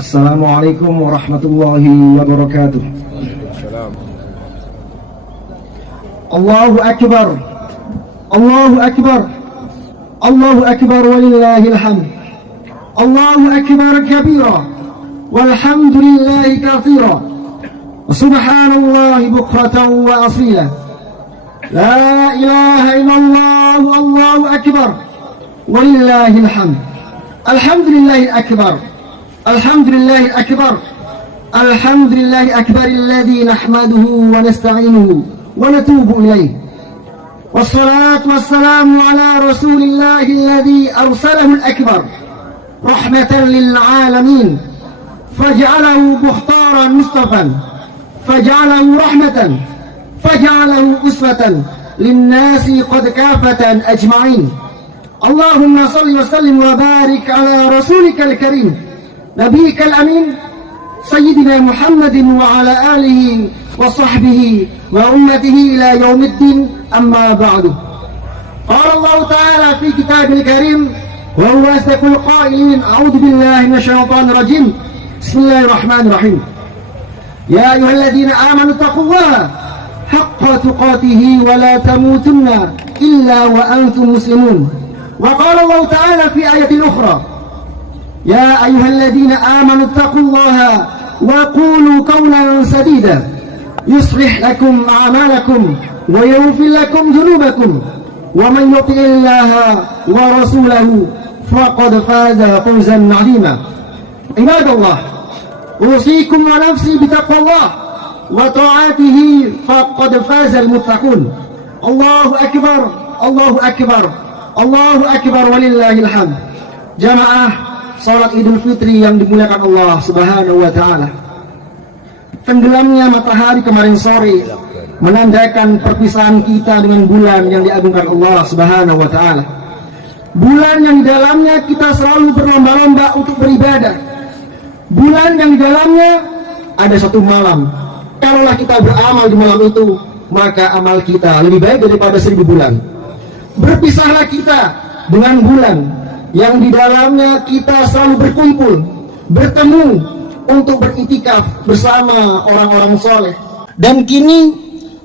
Assalamualaikum warahmatullahi wabarakatuh. Allahu Akbar, Allahu Akbar, Allahu Akbar walillahil hamd. Allahu Akbar kabira walhamdulillahi katsira. Subhanallahi bukratan wa asila. La ilaha illallah, Allahu Akbar walillahil hamd. Alhamdulillahil akbar. Alhamdulillahil akbar. Alhamdulillahil akbar alladzi nahmaduhu wa nasta'inuhu wa natubu ilayh. Wassalatu wassalamu ala rasulillahi alladzi arsalahu al-akbar rahmatan lil alamin faj'alahu mukhtaran mustafan faj'alahu rahmatan faj'alahu uswatan lin-nasi qad kafatan ajma'in. Allahumma salli wa sallim wa barik ala rasulika al-karim nabiyika al-amin sayyidina Muhammadin wa ala alihi wa sahbihi wa ummatihi ila yaumiddin, amma ba'du. Qala Allah ta'ala fi kitabil karim wa huwa asdaqul qailin, a'udzu billahi minasyaitonir rajim. Bismillahirrahmanirrahim. Ya ayyuhalladzina amanu taqullaha haqqa tuqatih wa la tamutunna illa wa antum muslimun. Wa qala Allah ta'ala fi ayatin ukhra, ya ayyuhalladzina amanu taqullaha wa qulu qawlan sadida yuslih lakum a'malakum wa yaghfir lakum dhunubakum wa man yuti'illaha wa rasulahu faqad faza fawzan 'azima. Ibadallah, usikum wa nafsi bitaqwallah wa ta'atihi faqad faza al-muttaqun. Allahu akbar, Allahu akbar, Allahu akbar walillahil hamd. Jamaah salat Idul Fitri yang dimuliakan Allah Subhanahu wa taala. Tenggelamnya matahari kemarin sore menandakan perpisahan kita dengan bulan yang diagungkan Allah Subhanahu wa taala. Bulan yang di dalamnya kita selalu berlomba-lomba untuk beribadah. Bulan yang di dalamnya ada satu malam. Kalaulah kita beramal di malam itu, maka amal kita lebih baik daripada 1000 bulan. Berpisahlah kita dengan bulan yang di dalamnya kita selalu berkumpul, bertemu untuk beriktikaf bersama orang-orang soleh. Dan kini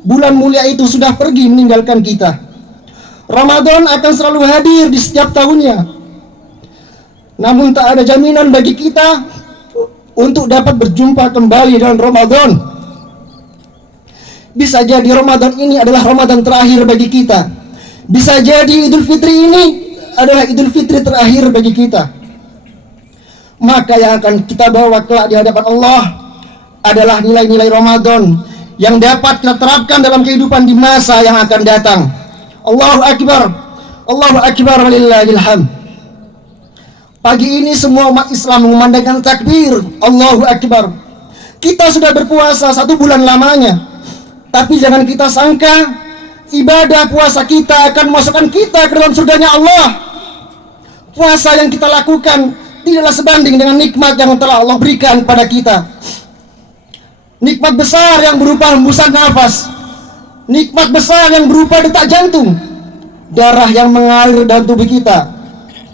bulan mulia itu sudah pergi meninggalkan kita. Ramadan akan selalu hadir di setiap tahunnya. Namun tak ada jaminan bagi kita untuk dapat berjumpa kembali dengan Ramadan. Bisa jadi Ramadan ini adalah Ramadan terakhir bagi kita. Bisa jadi Idul Fitri ini adalah Idul Fitri terakhir bagi kita. Maka yang akan kita bawa kelak di hadapan Allah adalah nilai-nilai Ramadan yang dapat kita terapkan dalam kehidupan di masa yang akan datang. Allahu Akbar, Allahu Akbar walillahil hamd. Pagi ini semua umat Islam mengumandangkan takbir, Allahu Akbar. Kita sudah berpuasa 1 bulan lamanya, tapi jangan kita sangka ibadah puasa kita akan memasukkan kita ke dalam surganya Allah. Puasa yang kita lakukan tidaklah sebanding dengan nikmat yang telah Allah berikan pada kita. Nikmat besar yang berupa hembusan nafas, nikmat besar yang berupa detak jantung, darah yang mengalir dalam tubuh kita.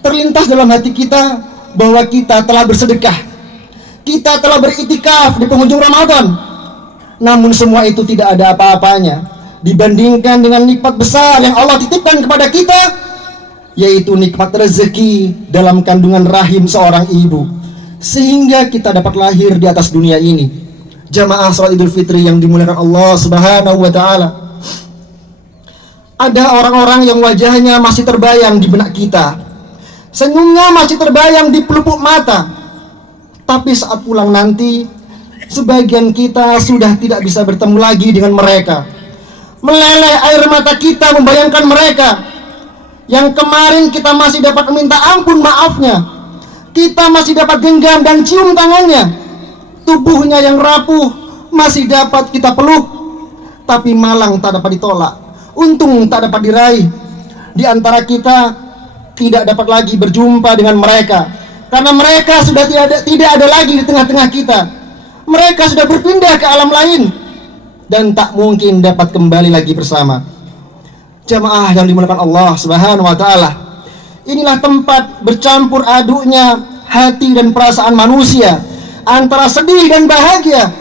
Terlintas dalam hati kita bahwa kita telah bersedekah, kita telah beriktikaf di penghujung Ramadan. Namun semua itu tidak ada apa-apanya dibandingkan dengan nikmat besar yang Allah titipkan kepada kita, yaitu nikmat rezeki dalam kandungan rahim seorang ibu, sehingga kita dapat lahir di atas dunia ini. Jamaah salat Idul Fitri yang dimuliakan Allah Subhanahu wa taala. Ada orang-orang yang wajahnya masih terbayang di benak kita, senyumnya masih terbayang di pelupuk mata, tapi saat pulang nanti sebagian kita sudah tidak bisa bertemu lagi dengan mereka. Meleleh air mata kita membayangkan mereka yang kemarin kita masih dapat meminta ampun maafnya, kita masih dapat genggam dan cium tangannya, tubuhnya yang rapuh masih dapat kita peluk, tapi malang tak dapat ditolak, untung tak dapat diraih. Di antara kita tidak dapat lagi berjumpa dengan mereka, karena mereka sudah tidak ada lagi di tengah-tengah kita. Mereka sudah berpindah ke alam lain dan tak mungkin dapat kembali lagi bersama. Jamaah yang dimuliakan Allah Subhanahu wa taala, inilah tempat bercampur aduknya hati dan perasaan manusia antara sedih dan bahagia.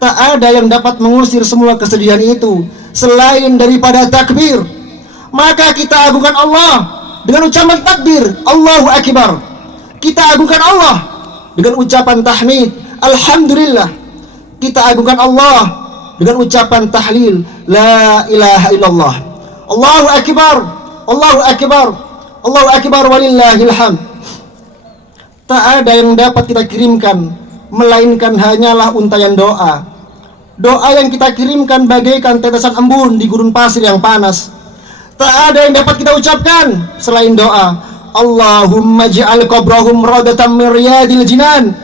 Tak ada yang dapat mengusir semua kesedihan itu selain daripada takbir. Maka kita agungkan Allah dengan ucapan takbir, Allahu Akbar. Kita agungkan Allah dengan ucapan tahmid, Alhamdulillah. Kita agungkan Allah dengan ucapan tahlil, La ilaha illallah. Allahu Akbar, Allahu Akbar, Allahu Akbar walillahil hamd. Tak ada yang dapat kita kirimkan melainkan hanyalah untayan doa. Doa yang kita kirimkan bagaikan tetesan embun di gurun pasir yang panas. Tak ada yang dapat kita ucapkan selain doa. Allahumma ja'al qabrahum radatan min riyadil jinan.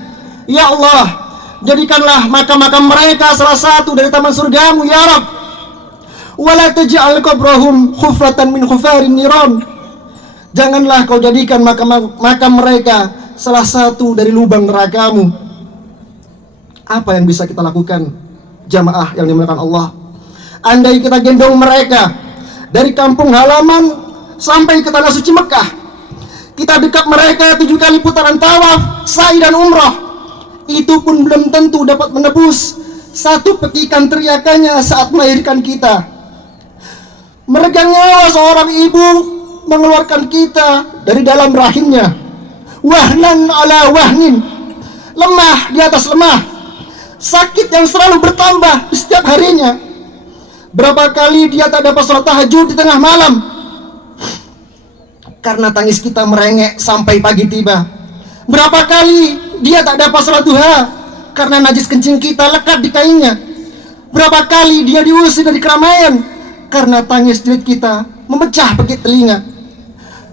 Ya Allah, jadikanlah makam-makam mereka salah satu dari taman surgamu ya Rabb. Wala taj'al qabrahum khufratan min khufarin niran. Janganlah kau jadikan makam mereka salah satu dari lubang nerakamu. Apa yang bisa kita lakukan, jamaah yang dimuliakan Allah? Andai kita gendong mereka dari kampung halaman sampai ke tanah suci Mekah, kita dekat mereka 7 kali putaran tawaf, sa'i dan umrah, itu pun belum tentu dapat menebus satu petikan teriakannya saat melahirkan kita. Meregang nyawa seorang ibu mengeluarkan kita dari dalam rahimnya, wahnan ala wahnin, lemah di atas lemah, sakit yang selalu bertambah setiap harinya. Berapa kali dia tak dapat sholat tahajud di tengah malam karena tangis kita merengek sampai pagi tiba. Berapa kali dia tak dapat sholat duha karena najis kencing kita lekat di kainnya. Berapa kali dia diusir dari keramaian karena tangis jerit kita memecah pekik telinga.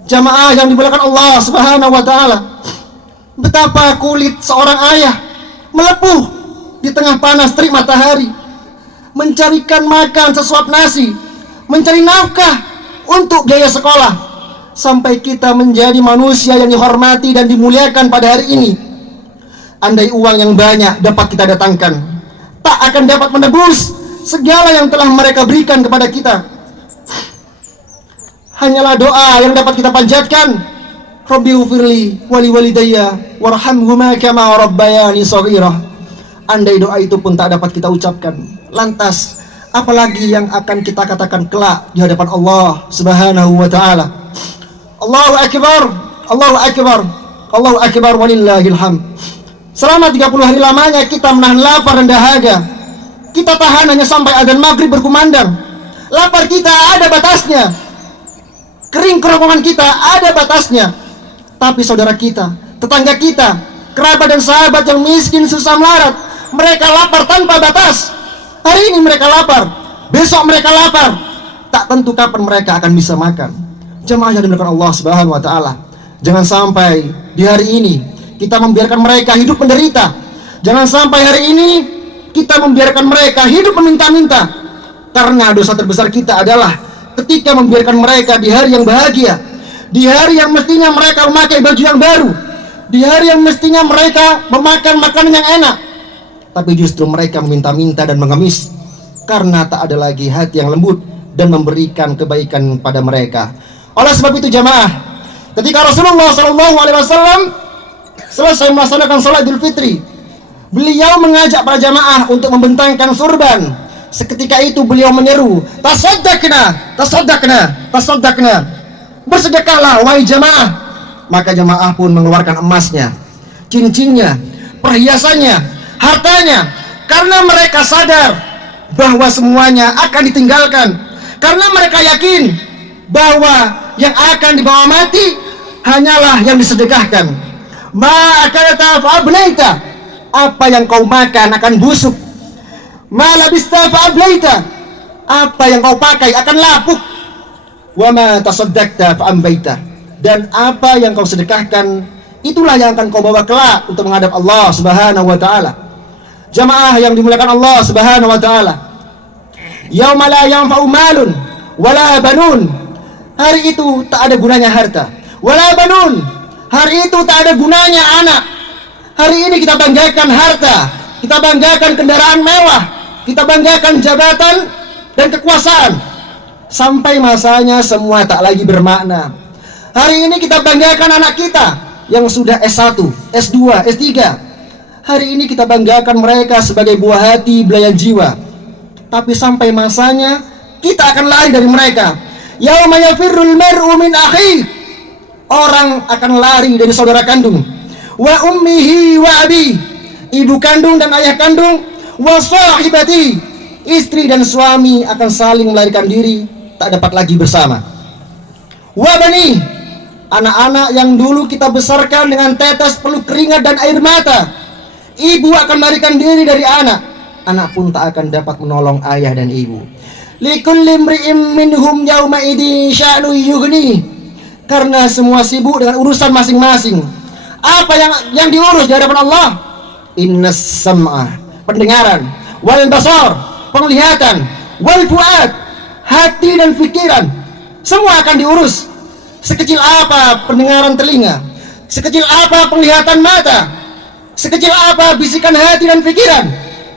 Jamaah yang dimuliakan Allah Subhanahu wa taala, betapa kulit seorang ayah melepuh di tengah panas terik matahari, mencarikan makan sesuap nasi, mencari nafkah untuk biaya sekolah, sampai kita menjadi manusia yang dihormati dan dimuliakan pada hari ini. Andai uang yang banyak dapat kita datangkan, tak akan dapat menebus segala yang telah mereka berikan kepada kita. Hanyalah doa yang dapat kita panjatkan, Rabbighfirli wali walidayya warhamhuma kama rabbayani shaghira. Andai doa itu pun tak dapat kita ucapkan, lantas apalagi yang akan kita katakan kelak di hadapan Allah Subhanahu wa taala. Allahu Akbar, Allahu Akbar, Allahu Akbar walillahil hamd. Selama 30 hari lamanya kita menahan lapar dan dahaga. Kita tahan hanya sampai adzan maghrib berkumandang. Lapar kita ada batasnya, kering kerongkongan kita ada batasnya. Tapi saudara kita, tetangga kita, kerabat dan sahabat yang miskin susah melarat, mereka lapar tanpa batas. Hari ini mereka lapar, besok mereka lapar, tak tentu kapan mereka akan bisa makan. Jemaah yang dimuliakan Allah Subhanahu wa taala, jangan sampai di hari ini kita membiarkan mereka hidup menderita. Jangan sampai hari ini kita membiarkan mereka hidup meminta-minta. Karena dosa terbesar kita adalah ketika membiarkan mereka di hari yang bahagia, di hari yang mestinya mereka memakai baju yang baru, di hari yang mestinya mereka memakan makanan yang enak, tapi justru mereka meminta-minta dan mengemis karena tak ada lagi hati yang lembut dan memberikan kebaikan pada mereka. Oleh sebab itu jamaah, ketika Rasulullah SAW selesai melaksanakan salat Idul Fitri, beliau mengajak para jamaah untuk membentangkan surban. Seketika itu beliau menyeru, tasaddaqna, tasaddaqna, tasaddaqna, bersedekahlah wahai jamaah. Maka jamaah pun mengeluarkan emasnya, cincinnya, perhiasannya, hartanya, karena mereka sadar bahwa semuanya akan ditinggalkan, karena mereka yakin bahwa yang akan dibawa mati hanyalah yang disedekahkan. Ma akalta fa'ablaita, apa yang kau makan akan busuk. Ma labista fa'ablaita, apa yang kau pakai akan lapuk. Wa ma tasaddaqta fa'ambaita, dan apa yang kau sedekahkan itulah yang akan kau bawa kelak untuk menghadap Allah Subhanahu wa taala. Jamaah yang dimuliakan Allah Subhanahu wa taala, yauma la yanfa'u malun wala banun, hari itu tak ada gunanya harta, wala banun, hari itu tak ada gunanya anak. Hari ini kita banggakan harta, kita banggakan kendaraan mewah, kita banggakan jabatan dan kekuasaan, sampai masanya semua tak lagi bermakna. Hari ini kita banggakan anak kita yang sudah S1, S2, S3. Hari ini kita banggakan mereka sebagai buah hati, belayan jiwa. Tapi sampai masanya kita akan lari dari mereka. Yauma yafirrul mar'u min akhihi. Orang akan lari dari saudara kandung. Wa ummihi wa abi. Ibu kandung dan ayah kandung. Wa sahibati. Istri dan suami akan saling melarikan diri, tak dapat lagi bersama. Wa bani. Anak-anak yang dulu kita besarkan dengan tetes peluk keringat dan air mata. Ibu akan melarikan diri dari anak. Anak pun tak akan dapat menolong ayah dan ibu. Likulli imri'in minhum yawma idin sya'nu yughni. Karena semua sibuk dengan urusan masing-masing. Apa yang diurus di hadapan Allah? Innas sam'a, pendengaran, wal basar, penglihatan, wal fuad, hati dan pikiran, semua akan diurus. Sekecil apa pendengaran telinga, sekecil apa penglihatan mata, sekecil apa bisikan hati dan pikiran,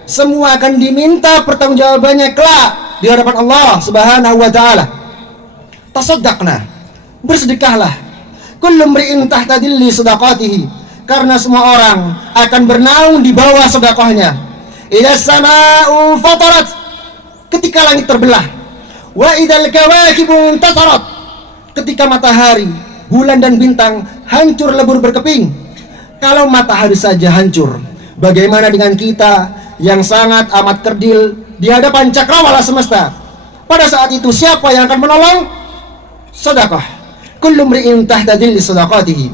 semua akan diminta pertanggungjawabannya kelak di hadapan Allah Subhanahu wa taala. Tasaddaqna, bersedekahlah. Kullu mri'in tahta dilli sadaqatihi, karena semua orang akan bernaung di bawah sedekahnya. Idza samaa'u fatarat, ketika langit terbelah. Wa idzal kawakibu intasarat, ketika matahari, bulan dan bintang hancur lebur berkeping. Kalau matahari saja hancur, bagaimana dengan kita yang sangat amat kerdil di hadapan cakrawala semesta? Pada saat itu siapa yang akan menolong? Sedekah. Kullu mri'in tahta dhilli sadaqatihi.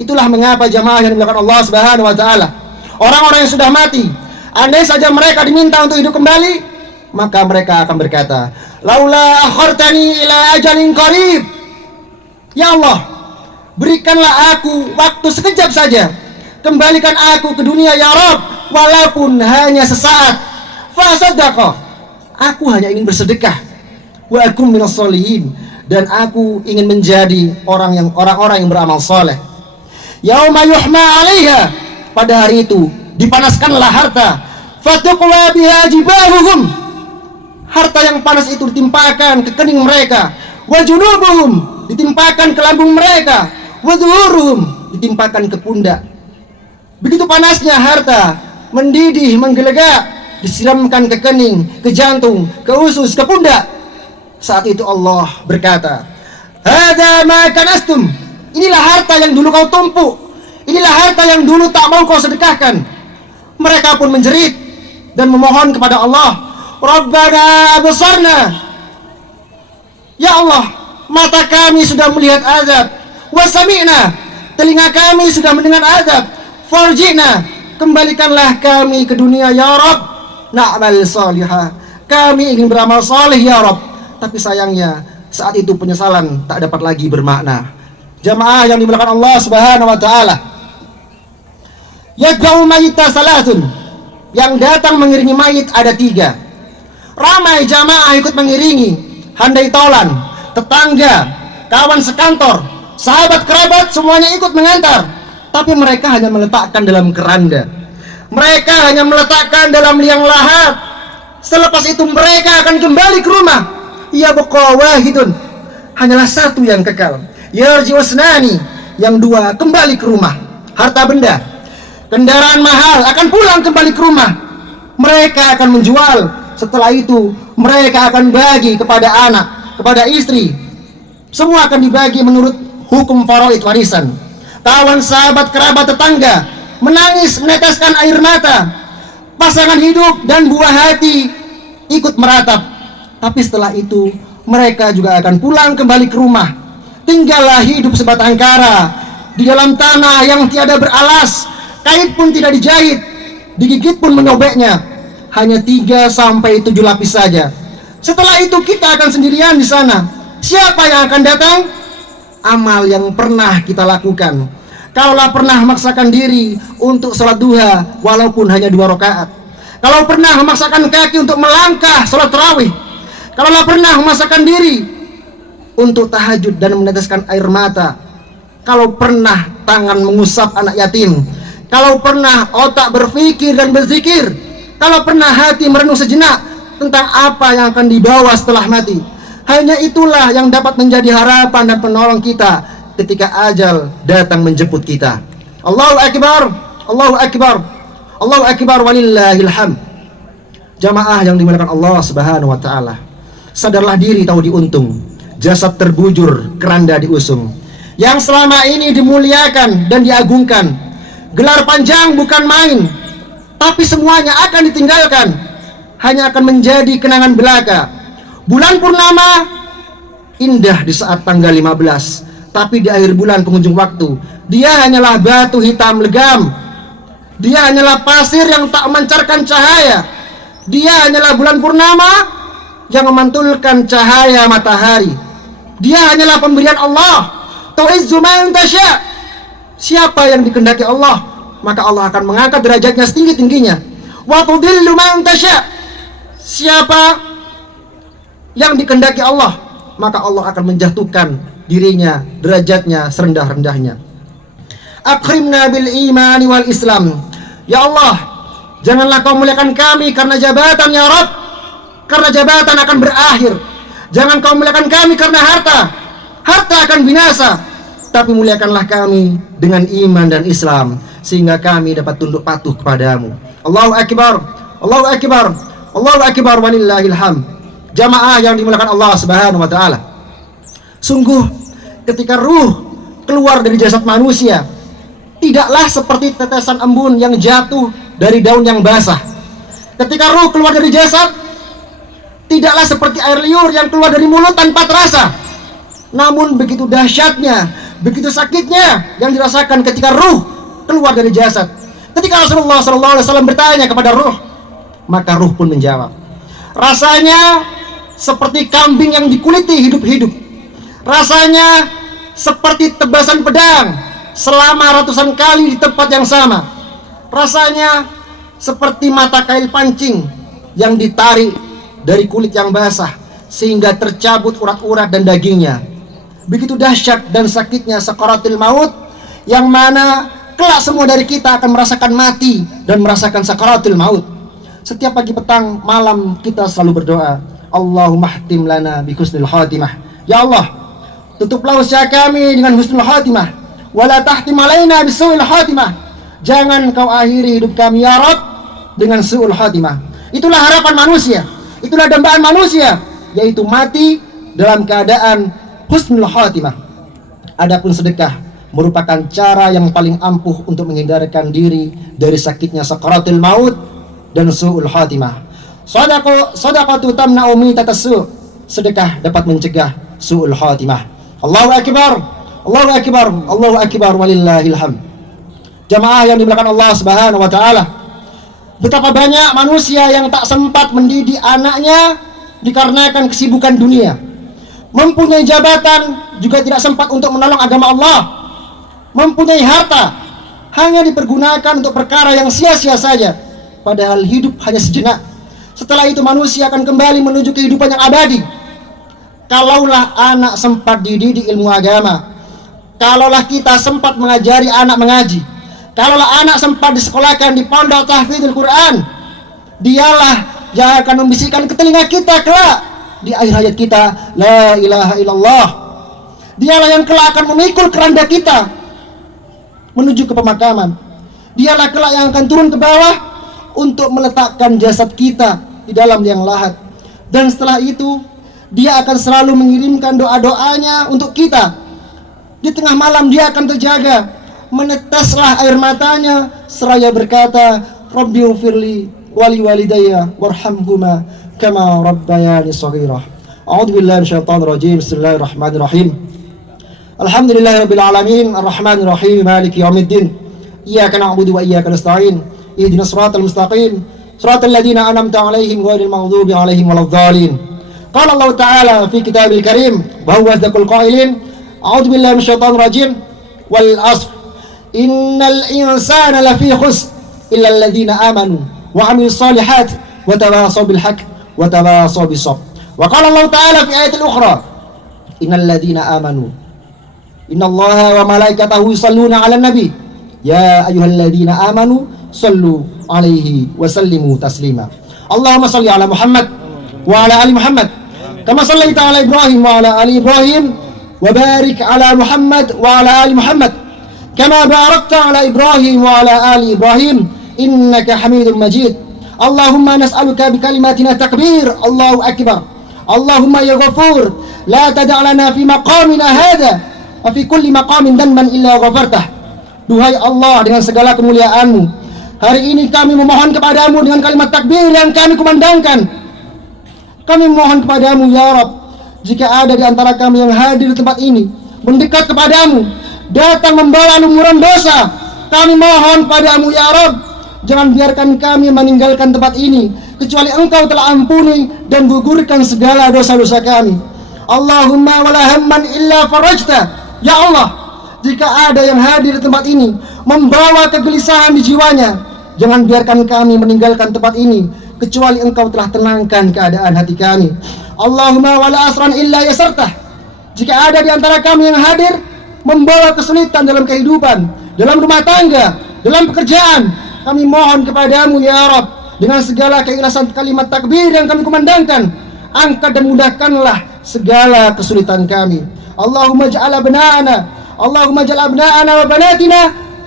Itulah mengapa jamaah yang dimuliakan Allah Subhanahu wa taala, orang-orang yang sudah mati, andai saja mereka diminta untuk hidup kembali, maka mereka akan berkata, laula akhartani ila ajalin qarib. Ya Allah, berikanlah aku waktu sekejap saja, kembalikan aku ke dunia ya Rabb, walaupun hanya sesaat. Fasaddaqa, aku hanya ingin bersedekah. Wa akum minas sholihin, dan aku ingin menjadi orang-orang yang beramal soleh. Yauma yuhma 'alaiha, pada hari itu dipanaskanlah harta. Fatuqwa biha jibahuhum, harta yang panas itu ditimpakan ke kening mereka. Wa junubuhum, ditimpakan ke lambung mereka. Wa dhuhuruhum, ditimpakan ke pundak. Begitu panasnya harta, mendidih, menggelegak, disiramkan ke kening, ke jantung, ke usus, ke pundak. Saat itu Allah berkata, hadza ma kanastum, inilah harta yang dulu kau tumpuk, inilah harta yang dulu tak mau kau sedekahkan. Mereka pun menjerit dan memohon kepada Allah, Rabbana absarna, ya Allah, mata kami sudah melihat azab, wa sami'na, telinga kami sudah mendengar azab, farji'na, kembalikanlah kami ke dunia ya Rabb, na'mal salihah, kami ingin beramal saleh ya Rabb. Tapi sayangnya saat itu penyesalan tak dapat lagi bermakna. Jamaah yang dimuliakan Allah Subhanahu wa taala, yad'u mayyita salasun, yang datang mengiringi mayit ada 3. Ramai jamaah ikut mengiringi, handai tolan, tetangga, kawan sekantor, sahabat kerabat, semuanya ikut mengantar. Tapi mereka hanya meletakkan dalam keranda, mereka hanya meletakkan dalam liang lahat. Selepas itu mereka akan kembali ke rumah. Ya baqa wahidun, hanyalah satu yang kekal. Yarji wasnani, yang 2 kembali ke rumah. Harta benda, kendaraan mahal akan pulang kembali ke rumah. Mereka akan menjual. Setelah itu mereka akan bagi kepada anak, kepada istri. Semua akan dibagi menurut hukum faraid warisan. Kawan, sahabat, kerabat, tetangga menangis, meneteskan air mata. Pasangan hidup dan buah hati ikut meratap. Tapi setelah itu mereka juga akan pulang kembali ke rumah. Tinggallah hidup sebatang kara di dalam tanah yang tiada beralas, kain pun tidak dijahit, digigit pun menyobeknya. Hanya 3 sampai 7 lapis saja. Setelah itu kita akan sendirian di sana. Siapa yang akan datang? Amal yang pernah kita lakukan. Kalaulah pernah memaksakan diri untuk sholat duha walaupun hanya 2 rakaat, kalau pernah memaksakan kaki untuk melangkah sholat tarawih, kalaulah pernah memaksakan diri untuk tahajud dan meneteskan air mata, kalau pernah tangan mengusap anak yatim, kalau pernah otak berpikir dan berzikir, kalau pernah hati merenung sejenak tentang apa yang akan dibawa setelah mati, hanya itulah yang dapat menjadi harapan dan penolong kita ketika ajal datang menjemput kita. Allahu Akbar, Allahu Akbar, Allahu akbar walillahil hamd. Jamaah yang dimuliakan Allah Subhanahu wa taala. Sadarlah diri tahu diuntung. Jasad terbujur, keranda diusung. Yang selama ini dimuliakan dan diagungkan. Gelar panjang bukan main, tapi semuanya akan ditinggalkan. Hanya akan menjadi kenangan belaka. Bulan purnama indah di saat tanggal 15, tapi di akhir bulan penghujung waktu, dia hanyalah batu hitam legam. Dia hanyalah pasir yang tak memancarkan cahaya. Dia hanyalah bulan purnama yang memantulkan cahaya matahari. Dia hanyalah pemberian Allah. Tu'izzu man tasya. Siapa yang dikehendaki Allah, maka Allah akan mengangkat derajatnya setinggi-tingginya. Wa tudillu man tasya. Siapa yang dikehendaki Allah, maka Allah akan menjatuhkan dirinya, derajatnya serendah-rendahnya. Akrimna bil imani wal Islam. Ya Allah, janganlah kau muliakan kami karena jabatan ya Rabb, karena jabatan akan berakhir. Jangan kau muliakan kami karena harta, harta akan binasa. Tapi muliakanlah kami dengan iman dan Islam, sehingga kami dapat tunduk patuh kepadamu. Allahu akbar, Allahu akbar, Allahu akbar walillahil hamd. Jamaah yang dimuliakan Allah Subhanahu wa taala. Sungguh ketika ruh keluar dari jasad manusia, tidaklah seperti tetesan embun yang jatuh dari daun yang basah. Ketika ruh keluar dari jasad, tidaklah seperti air liur yang keluar dari mulut tanpa terasa. Namun begitu dahsyatnya, begitu sakitnya yang dirasakan ketika ruh keluar dari jasad. Ketika Rasulullah SAW bertanya kepada ruh, maka ruh pun menjawab, rasanya seperti kambing yang dikuliti hidup-hidup. Rasanya seperti tebasan pedang selama ratusan kali di tempat yang sama. Rasanya seperti mata kail pancing yang ditarik dari kulit yang basah sehingga tercabut urat-urat dan dagingnya. Begitu dahsyat dan sakitnya sakaratul maut, yang mana kelak semua dari kita akan merasakan mati dan merasakan sakaratul maut. Setiap pagi petang malam kita selalu berdoa, Allahumma htim lana bi husnil khatimah. Ya Allah, tutuplah usia kami dengan husnul khatimah, wala tahtim alaina bisu'il khatimah. Jangan kau akhiri hidup kami ya Rabb dengan su'ul khatimah. Itulah harapan manusia, itulah dambaan manusia, yaitu mati dalam keadaan husnul khatimah. Adapun sedekah merupakan cara yang paling ampuh untuk menghindarkan diri dari sakitnya sakaratul maut dan su'ul khatimah. Sadaqatu tamna'u mitatas su'. Sedekah dapat mencegah su'ul khatimah. Allahu akbar, Allahu akbar, Allahu akbar walillahil hamd. Jamaah yang dimuliakan Allah Subhanahu wa taala. Betapa banyak manusia yang tak sempat mendidik anaknya dikarenakan kesibukan dunia. Mempunyai jabatan juga tidak sempat untuk menolong agama Allah. Mempunyai harta hanya dipergunakan untuk perkara yang sia-sia saja, padahal hidup hanya sejenak. Setelah itu manusia akan kembali menuju kehidupan yang abadi. Kalaulah anak sempat dididik ilmu agama, kalaulah kita sempat mengajari anak mengaji, kalaulah anak sempat disekolahkan di pondok tahfidzul Quran, dialah yang akan membisikkan ke telinga kita kelak di akhir hayat kita, la ilaha illallah. Dialah yang kelak akan memikul keranda kita menuju ke pemakaman. Dialah kelak yang akan turun ke bawah untuk meletakkan jasad kita di dalam liang lahat. Dan setelah itu dia akan selalu mengirimkan doa-doanya untuk kita. Di tengah malam dia akan terjaga, meneteslah air matanya seraya berkata, Rabbi ufirli wali walidayya warhamhuma kama rabbayani shaghira. A'udzu billahi minasyaitonir rajim. Bismillahirrahmanirrahim. Alhamdulillahirabbil alamin arrahmanir rahim maliki yaumiddin. Iyyaka na'budu wa iyyaka nasta'in. Ihdinas siratal mustaqim, siratal ladzina an'amta 'alaihim ghairil maghdubi 'alaihim waladdallin. Qala Allah Ta'ala fi kitabil karim wa huwa asdaqul qailin. A'udzu billahi minasyaitonir rajim. Wal 'ashr. Innal insana lafi khusr illa alladzina amanu wa 'amilus solihat wa tawasaw bil haqq wa tawasaw bis sabr. Wa qala Allah Ta'ala fi ayatil ukhra. Innal ladzina amanu innallaha wa malaikatahu yusalluna 'alan nabi. Ya ayyuhalladzina amanu sallu alaihi wa sallimu taslima. Allahumma salli ala Muhammad wa ala ali Muhammad kama sallaita ala Ibrahim wa ala ali Ibrahim wa barik ala Muhammad wa ala ali Muhammad kama barakta ala Ibrahim wa ala ali Ibrahim innaka Hamidum Majid. Allahumma nas'aluka bikalimatina takbir, Allahu Akbar. Allahumma ya Ghafur, la tada' lana fi maqamina hadha wa fi kulli maqamin dhanban illa ghafartah. Duhai Allah, dengan segala kemuliaan-Mu, hari ini kami memohon kepadamu dengan kalimat takbir yang kami kumandangkan. Kami memohon kepadamu ya Rabb, jika ada di antara kami yang hadir di tempat ini mendekat kepadamu, datang membawa lumuran dosa, kami mohon padamu ya Rabb, jangan biarkan kami meninggalkan tempat ini kecuali Engkau telah ampuni dan gugurkan segala dosa-dosa kami. Allahumma wala hamman illa farajta. Ya Allah, jika ada yang hadir di tempat ini membawa kegelisahan di jiwanya, jangan biarkan kami meninggalkan tempat ini kecuali Engkau telah tenangkan keadaan hati kami. Allahumma wala asran illa yasartah. Jika ada di antara kami yang hadir membawa kesulitan dalam kehidupan, dalam rumah tangga, dalam pekerjaan, kami mohon kepadamu ya Rabb, dengan segala keikhlasan kalimat takbir yang kami kumandangkan, angkat dan mudahkanlah segala kesulitan kami. Allahumma ja'al abna'ana wa banatina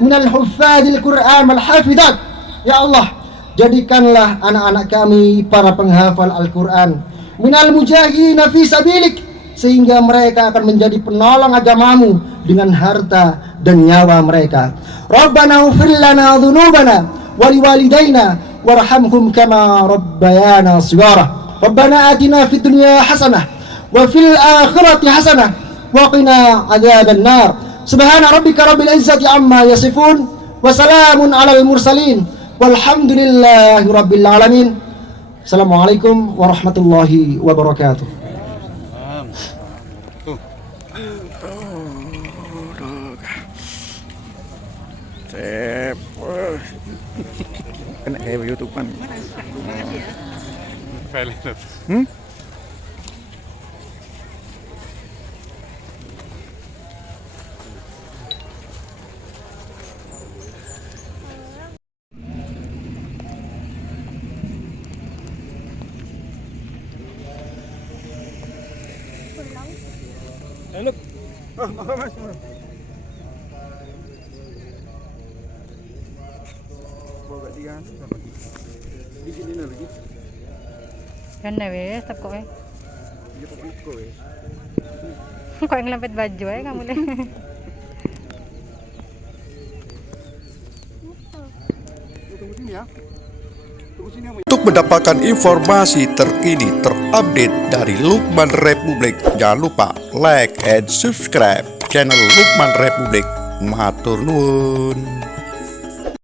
minal huffadil Qur'an wal hafidat. Ya Allah, jadikanlah anak-anak kami para penghafal Al-Quran, minal mujahidina fi sabilik, sehingga mereka akan menjadi penolong agamamu dengan harta dan nyawa mereka. Rabbana ighfir lana dhunubana wa liwalidayna warhamhum kama rabbayana shighara. Rabbana atina fid dunya hasanah wa fil akhirati hasanah wa qina adzaban nar. Subhana rabbika rabbil izzati amma yasifun wa salamun alal mursalin walhamdulillahi rabbil alamin. Assalamualaikum warahmatullahi wabarakatuh. Sip. Kena kayak YouTube kan. Look. Mas. Bawa dia lagi. Di sini lagi. Kan wes, tap kok Dia buku wes. kok yang lempet baju kamu deh. Tunggu sini ya. Tunggu sini. Untuk mendapatkan informasi terkini terupdate dari Lukman Republik, jangan lupa like and subscribe channel Lukman Republik. Matur nuwun.